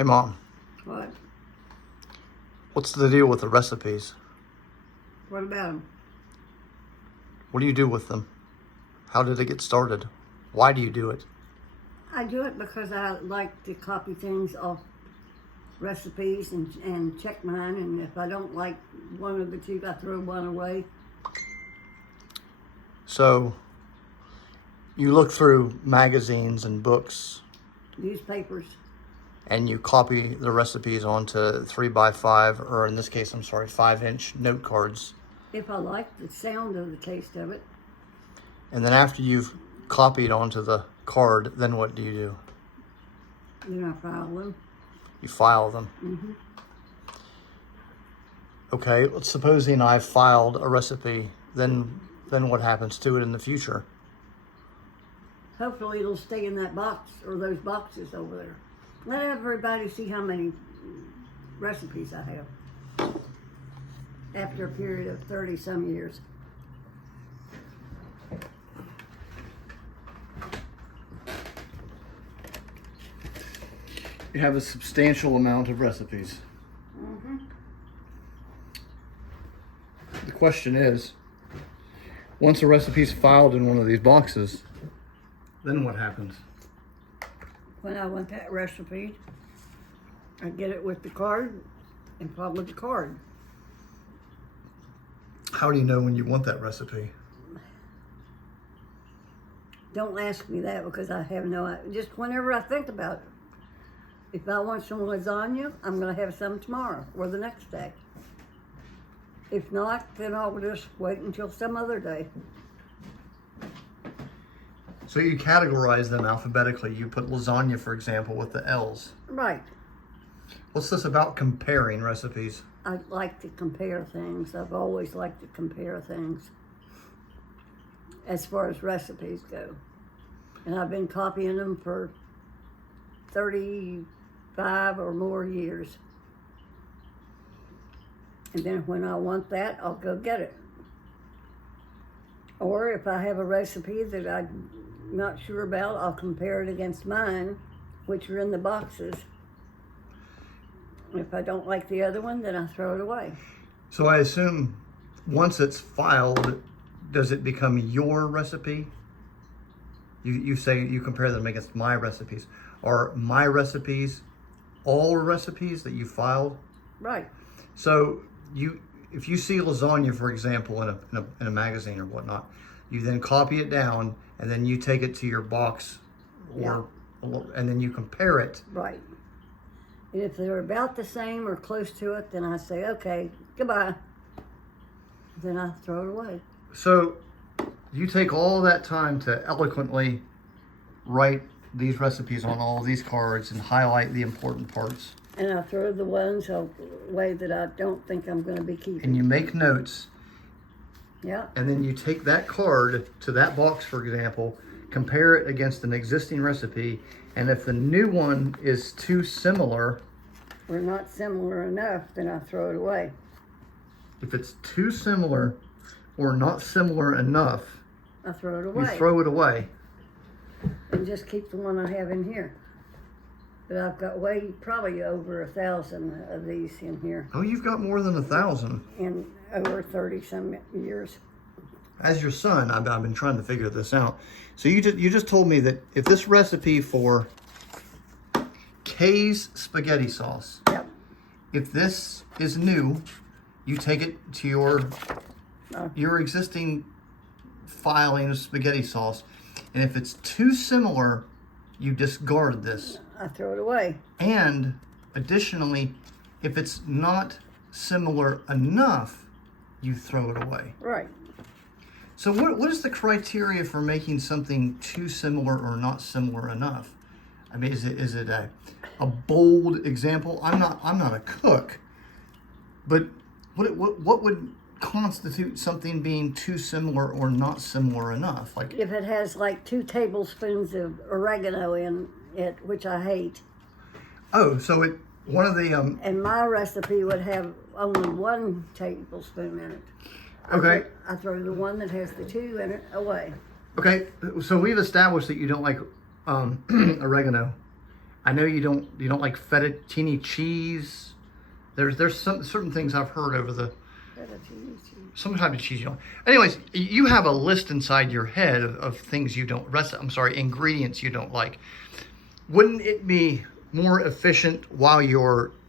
Hey, Mom. What? What's the deal with the recipes? What about them? What do you do with them? How did it get started? Why do you do it? I do it because I like to copy things off recipes and check mine, and if I don't like one of the two, I throw one away. So, you look through magazines and books Newspapers. and you copy the recipes onto 3x5, or in this case, 5-inch note cards. If I like the sound of the taste of it. And then after you've copied onto the card, then what do you do? Then I file them. You file them. Mm-hmm. Okay, let's supposing I filed a recipe, then what happens to it in the future? Hopefully it'll stay in that box or those boxes over there. Let everybody see how many recipes I have after a period of 30-some years. You have a substantial amount of recipes. Mm-hmm. The question is, once a recipe's filed in one of these boxes, then what happens? When I want that recipe, I get it with the card and follow the card. How do you know when you want that recipe? Don't ask me that because I have no idea. Just whenever I think about it. If I want some lasagna, I'm going to have some tomorrow or the next day. If not, then I'll just wait until some other day. So you categorize them alphabetically. You put lasagna, for example, with the L's. Right. What's this about comparing recipes? I like to compare things. I've always liked to compare things as far as recipes go. And I've been copying them for 35 or more years. And then when I want that, I'll go get it. Or if I have a recipe that I'm not sure about, I'll compare it against mine, which are in the boxes. If I don't like the other one, then I throw it away. So I assume once it's filed, does it become your recipe? You say you compare them against my recipes. Are my recipes all recipes that you filed? Right. So if you see lasagna, for example, in a magazine or whatnot, you then copy it down and then you take it to your box, and then you compare it. Right. And if they're about the same or close to it, then I say, okay, goodbye. Then I throw it away. So you take all that time to eloquently write these recipes on all these cards and highlight the important parts. And I throw the ones away that I don't think I'm going to be keeping. And you make notes. Yeah. And then you take that card to that box, for example, compare it against an existing recipe, and if the new one is too similar, or not similar enough, then I throw it away. If it's too similar or not similar enough, I throw it away. you throw it away. And just keep the one I have in here. But I've got probably over 1,000 of these in here. Oh, you've got more than 1,000. In over 30-some years. As your son, I've been trying to figure this out. So you just told me that if this recipe for Kay's spaghetti sauce, Yep. if this is new, you take it to your existing filing of spaghetti sauce, and if it's too similar, you discard this. I throw it away. And additionally, if it's not similar enough, you throw it away. Right. So what is the criteria for making something too similar or not similar enough? I mean, is it a bold example? I'm not a cook, but what would constitute something being too similar or not similar enough? Like if it has like 2 tablespoons of oregano in it, which I hate. Oh, so one of the And my recipe would have only 1 tablespoon in it. Okay. I throw the one that has the 2 in it away. Okay, so we've established that you don't like oregano. I know you don't like fettuccine cheese. There's some certain things I've heard over the some type of cheese you don't. Anyways, you have a list inside your head of things you don't ingredients you don't like. Wouldn't it be more efficient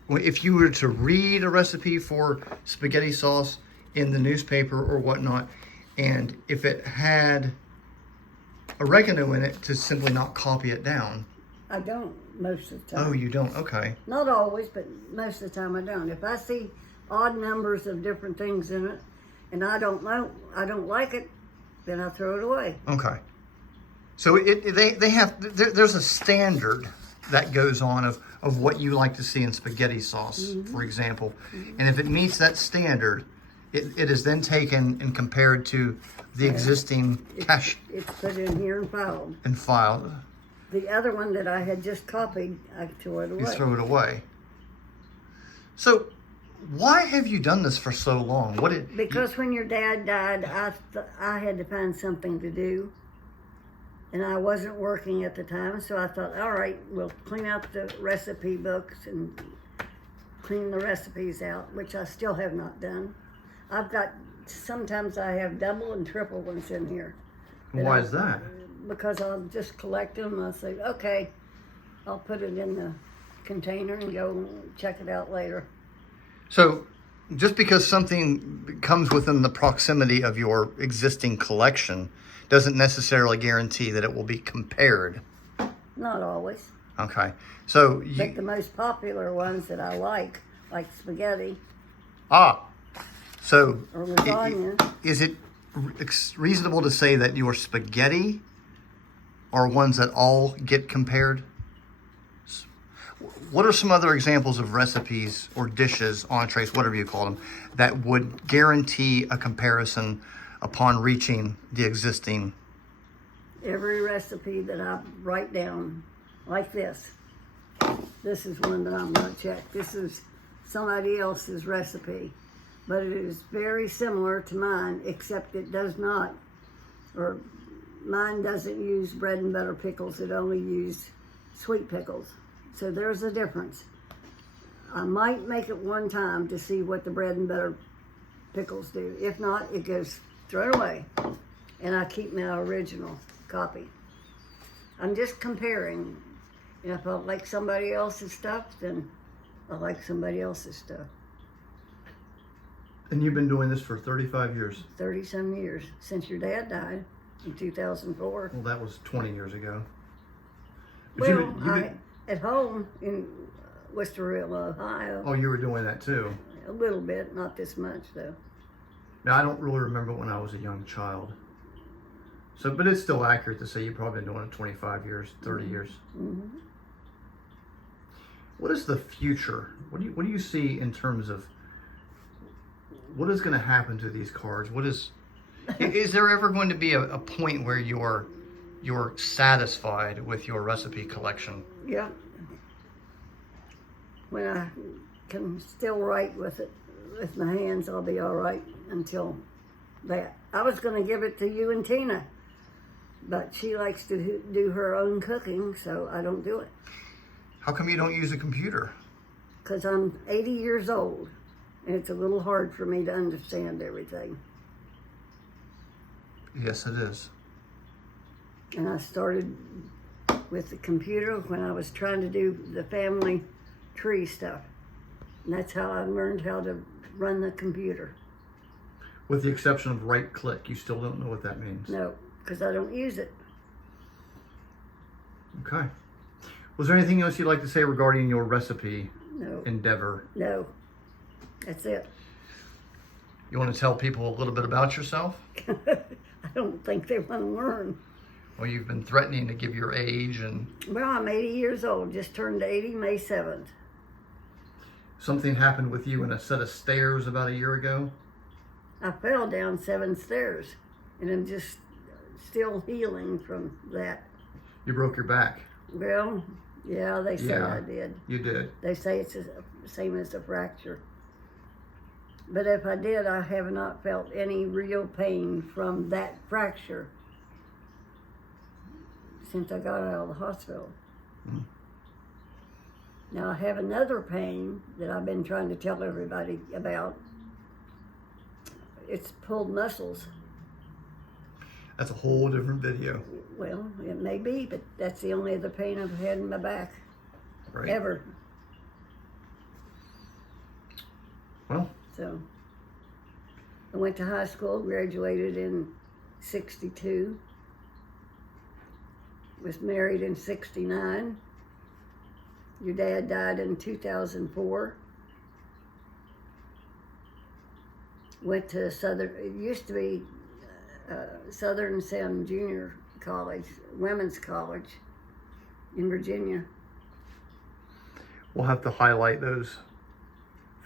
if you were to read a recipe for spaghetti sauce in the newspaper or whatnot, and if it had oregano in it, to simply not copy it down? I don't most of the time. Oh, you don't? Okay. Not always, but most of the time I don't. If I see odd numbers of different things in it, and I don't like it, then I throw it away. Okay. So there's a standard that goes on of what you like to see in spaghetti sauce, for example. And if it meets that standard, it is then taken and compared to the existing cache. It's put in here and filed. And filed. The other one that I had just copied, I threw it away. You throw it away. So why have you done this for so long? Because when your dad died, I had to find something to do. And I wasn't working at the time, so I thought, all right, we'll clean out the recipe books and clean the recipes out, which I still have not done. Sometimes I have double and triple ones in here. Why is that? Because I'll just collect them. I'll say, okay, I'll put it in the container and go check it out later. So just because something comes within the proximity of your existing collection doesn't necessarily guarantee that it will be compared. Not always. Okay. So but the most popular ones that I like spaghetti. So or lasagna. Is it reasonable to say that your spaghetti are ones that all get compared? What are some other examples of recipes or dishes, entrees, whatever you call them, that would guarantee a comparison upon reaching the existing? Every recipe that I write down, like this. This is one that I'm going to check. This is somebody else's recipe, but it is very similar to mine, except it does not, or mine doesn't use bread and butter pickles. It only used sweet pickles. So there's a difference. I might make it one time to see what the bread and butter pickles do. If not, it goes thrown away, and I keep my original copy. I'm just comparing. And if I like somebody else's stuff, then I like somebody else's stuff. And you've been doing this for 35 years? 30-some years, since your dad died in 2004. Well, that was 20 years ago. But Well, at home in Westerville, Ohio. Oh, you were doing that too? A little bit, not this much though. Now, I don't really remember when I was a young child. So, but it's still accurate to say you've probably been doing it 25 years, 30 years. Mm-hmm. What is the future? What do you see in terms of what is going to happen to these cards? Is there ever going to be a point where you're satisfied with your recipe collection? Yeah. When I can still write with my hands, I'll be all right until that. I was going to give it to you and Tina, but she likes to do her own cooking, so I don't do it. How come you don't use a computer? Because I'm 80 years old, and it's a little hard for me to understand everything. Yes, it is. And I started with the computer when I was trying to do the family tree stuff. And that's how I learned how to run the computer. With the exception of right click, you still don't know what that means? No, because I don't use it. Okay. Was there anything else you'd like to say regarding your recipe endeavor? No. That's it. You want to tell people a little bit about yourself? I don't think they want to learn. Well, you've been threatening to give your age and... Well, I'm 80 years old. Just turned 80 May 7th. Something happened with you in a set of stairs about a year ago? I fell down 7 stairs, and I'm just still healing from that. You broke your back? Well, yeah, they say I did. You did? They say it's the same as a fracture. But if I did, I have not felt any real pain from that fracture since I got out of the hospital. Now I have another pain that I've been trying to tell everybody about. It's pulled muscles. That's a whole different video. Well, it may be, but that's the only other pain I've had in my back. Right. Ever. Well. So, I went to high school, graduated in 62. Was married in 69. Your dad died in 2004. Went to it used to be Southern Sound Junior College, women's college in Virginia. We'll have to highlight those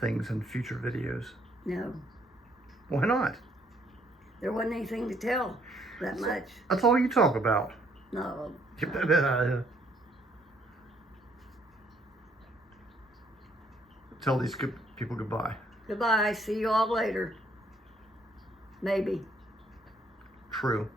things in future videos. No, Why not? there wasn't anything to tell that much. That's all you talk about. No. Tell these people goodbye. Goodbye. See you all later. Maybe. True.